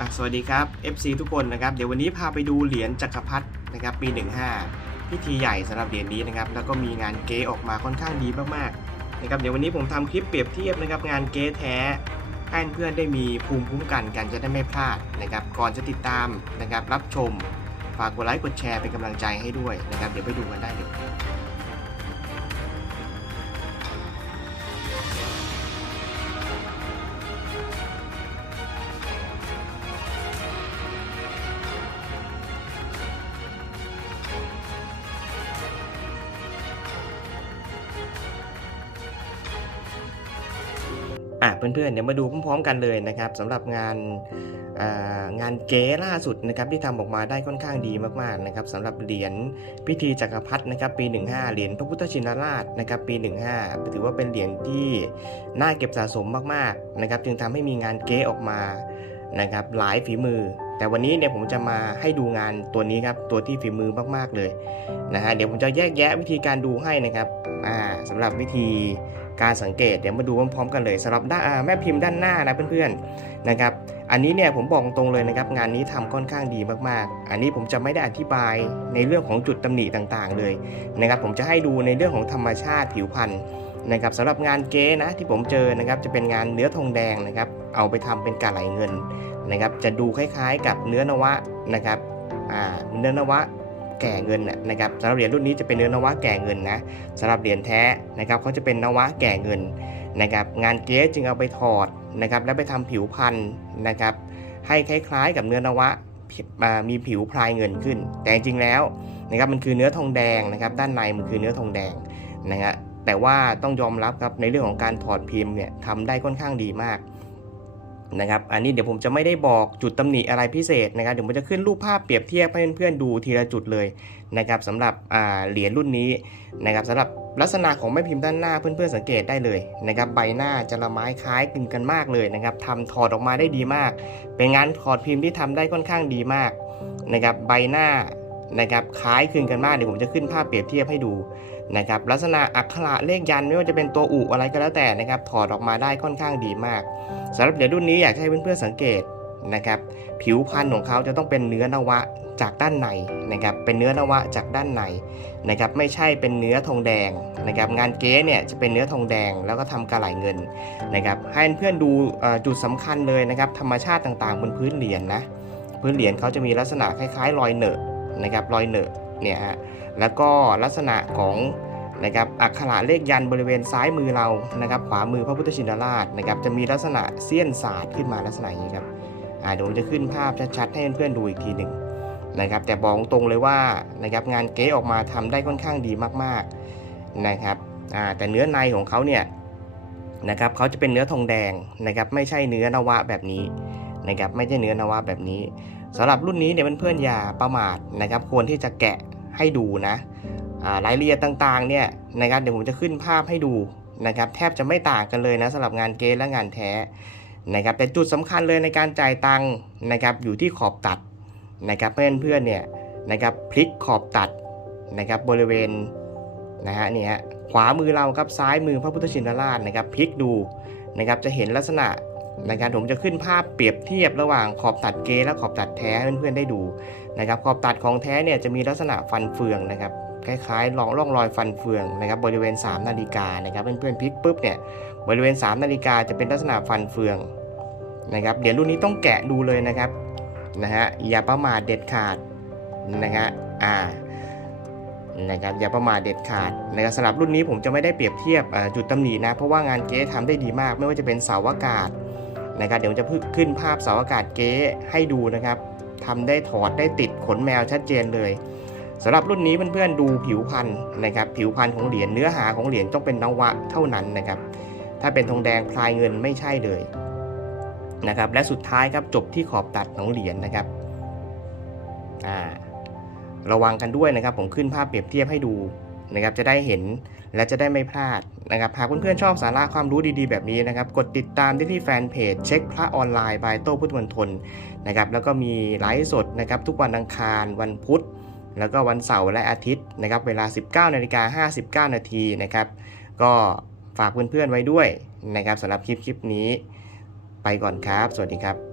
่ะสวัสดีครับ FC ทุกคนนะครับ เดี๋ยววันนี้พาไปดูเหรียญจักรพรรดินะครับปี 15 พิธีใหญ่สำหรับเหรียญนี้นะครับ แล้วก็มีงานเก๊ออกมาค่อนข้างดีมากๆนะครับ เดี๋ยววันนี้ผมทำคลิปเปรียบเทียบนะครับงานเก๊แท้ให้เพื่อนได้มีภูมิคุ้มกันกันจะได้ไม่พลาดนะครับ ก่อนจะติดตามนะครับรับชม ฝากกดไลค์กดแชร์เป็นกำลังใจให้ด้วยนะครับ เดี๋ยวไปดูกันได้เลย อะเพื่อนๆเดี๋ยวมาดูพร้อมๆกันเลยนะครับสำหรับงานางานเก๋ล่าสุดนะครับที่ทำออกมาได้ค่อนข้างดีมากๆนะครับสำหรับเหรียญพิธีจักรพรรดินะครับปี 15 เหรียญพระพุทธชินราชนะครับปี 15 ถือว่าเป็นเหรียญที่น่าเก็บสะสมมากๆนะครับจึงทำให้มีงานเก๋ออกมานะครับหลายฝีมือ แต่วันนี้เนี่ยผมจะมาให้ดูงานตัวนี้ครับตัวที่ฝีมือมากๆเลยนะฮะเดี๋ยวผมจะแยกแยะวิธีการดูให้นะครับอ่าสำหรับวิธีการสังเกตเดี๋ยวมาดูพร้อมๆกันเลยสำหรับด้านแม่พิมพ์ด้านหน้านะเพื่อนๆนะครับ อันนี้เนี่ยผมบอกตรงเลยนะครับ งานนี้ทำค่อนข้างดีมากๆ อันนี้ผมจะไม่ได้อธิบายในเรื่องของจุดตำหนิต่างๆ เลยนะครับผมจะให้ดูในเรื่องของธรรมชาติผิวพรรณนะครับสำหรับงานเก๊นะที่ผมเจอนะครับจะเป็นงานเนื้อทองแดงนะครับ เอาไปทำเป็นกาไหลเงิน นะครับจะดูคล้ายๆ กับเนื้อนวะนะครับเนื้อนวะแก่เงินนะครับสำหรับเหรียญรุ่นนี้จะเป็นเนื้อนวะแก่เงินนะสำหรับเหรียญแท้นะครับเขาจะเป็นนวะแก่เงินนะครับงานเก๊จึงเอาไปถอดนะครับแล้วไปทำผิวพันธุ์นะครับให้คล้ายๆ กับเนื้อนวะมีผิวพลายเงินขึ้น แต่จริงๆแล้วนะครับมันคือเนื้อทองแดงนะครับด้านในมันคือเนื้อทองแดงนะฮะแต่ว่าต้องยอมรับครับในเรื่องของการถอดพิมพ์เนี่ยทำได้ค่อนข้างดีมาก นะครับ อันนี้เดี๋ยวผมจะไม่ได้บอกจุดตำหนิอะไรพิเศษนะครับ เดี๋ยวผมจะขึ้นรูปภาพเปรียบเทียบให้เพื่อนๆดูทีละจุดเลยนะครับสำหรับเหรียญรุ่นนี้นะครับสำหรับลักษณะของแม่พิมพ์ด้านหน้าเพื่อนๆสังเกตได้เลยนะครับใบหน้าจะละไม้คล้ายคลึงกันมากเลยนะครับทำถอดออกมาได้ดีมาก เป็นงานถอดพิมพ์ที่ทำได้ค่อนข้างดีมากนะครับใบหน้า นะครับคล้ายคลึงกันมากเดี๋ยวผมจะขึ้นภาพเปรียบเทียบให้ดูนะครับลักษณะอักขระเลขยันไม่ว่าจะเป็นตัวอุอะไรก็แล้วแต่นะครับถอดออกมาได้ค่อนข้างดีมากสำหรับเหรียญรุ่นนี้อยากให้เพื่อนๆสังเกตนะครับผิวพันธุ์ของเขาจะต้องเป็นเนื้อนวะจากด้านในนะครับเป็นเนื้อนวะจากด้านในนะครับไม่ใช่เป็นเนื้อทองแดงนะครับงานเก๊เนี่ยจะเป็นเนื้อทองแดงแล้วก็ทำกระไหลเงินนะครับให้เพื่อนดูเอ่อจุดสำคัญเลยนะครับธรรมชาติต่างๆบนพื้นเหรียญนะพื้นเหรียญเขาจะมีลักษณะคล้ายๆ รอยเหนอะ นะครับรอยเหนอะเนี่ยฮะแล้วก็ลักษณะของนะครับอักขระเลขยันบริเวณซ้ายมือเรานะครับ ขวามือพระพุทธชินราชนะครับจะมีลักษณะเสี้ยนสาดขึ้นมาลักษณะอย่างนี้ครับอ่าเดี๋ยวผมจะขึ้นภาพชัดๆให้เพื่อนๆดูอีกทีหนึ่งนะครับ แต่บอกตรงเลยว่านะครับงานเก๊ออกมาทำได้ค่อนข้างดีมากๆนะครับอ่าแต่เนื้อในของเขาเนี่ยนะครับเขาจะเป็นเนื้อทองแดงนะครับ ไม่ใช่เนื้อนวะแบบนี้นะครับ ไม่ใช่เนื้อนวะแบบนี้ สำหรับรุ่นนี้เนี่ยเพื่อนๆอย่าประมาทนะครับ ควรที่จะแกะให้ดูนะรายละเอียดต่างๆเนี่ยนะครับเดี๋ยวผมจะขึ้นภาพให้ดูนะครับแทบจะไม่ต่างกันเลยนะสำหรับงานเก๊และงานแท้นะครับแต่จุดสำคัญเลยในการจ่ายตังค์นะครับอยู่ที่ขอบตัดนะครับเพื่อนเพื่อนๆเนี่ยนะครับพลิกขอบตัดนะครับบริเวณนะฮะนี่ฮะขวามือเราครับซ้ายมือพระพุทธชินราชนะครับพลิกดูนะครับจะเห็นลักษณะ นะครับผมจะขึ้นภาพเปรียบเทียบระหว่างขอบตัดเกและขอบตัดแท้ให้เพื่อนๆได้ดูนะครับขอบตัดของแท้เนี่ยจะมีลักษณะฟันเฟืองนะครับคล้ายๆร่องร่องรอยฟันเฟืองนะครับบริเวณ 3 นาฬิกานะครับเพื่อนๆพลิกปุ๊บเนี่ยบริเวณ 3 นาฬิกาจะเป็นลักษณะฟันเฟืองนะครับเดี๋ยวรุ่นนี้ต้องแกะดูเลยนะครับนะฮะอย่าประมาทเด็ดขาดนะฮะอ่านะครับอย่าประมาทเด็ดขาดนะครับสำหรับรุ่นนี้ผมจะไม่ได้เปรียบเทียบจุดตำหนินะเพราะว่างานเก๊ทำได้ดีมาก ไม่ว่าจะเป็นเสาอากาศ นะครับเดี๋ยวจะขึ้นภาพเสาอากาศเก๊ให้ดูนะครับทำได้ถอดได้ติดขนแมวชัดเจนเลยสำหรับรุ่นนี้เพื่อนๆดูผิวพันธุ์นะครับผิวพันธุ์ของเหรียญเนื้อหาของเหรียญต้องเป็นนวะเท่านั้นนะครับ ถ้าเป็นทองแดงพลายเงินไม่ใช่เลยนะครับและสุดท้ายครับจบที่ขอบตัดของเหรียญนะครับอ่าระวังกันด้วยนะครับผมขึ้นภาพเปรียบเทียบให้ดูนะครับจะได้เห็น และจะได้ไม่พลาดนะครับหากเพื่อนๆชอบสาระความรู้ดีๆแบบนี้นะครับกดติดตามได้ที่แฟนเพจเช็คพระออนไลน์บายโต้พุทธมณฑลนะครับแล้วก็มีไลฟ์สดนะครับทุกวันอังคารวันพุธ แล้วก็วันเสาร์และอาทิตย์นะครับเวลา 19นาฬิกา59นาทีนะครับก็ฝากเพื่อนๆไว้ด้วยนะครับสำหรับคลิปคลิปนี้ ไปก่อนครับ สวัสดีครับ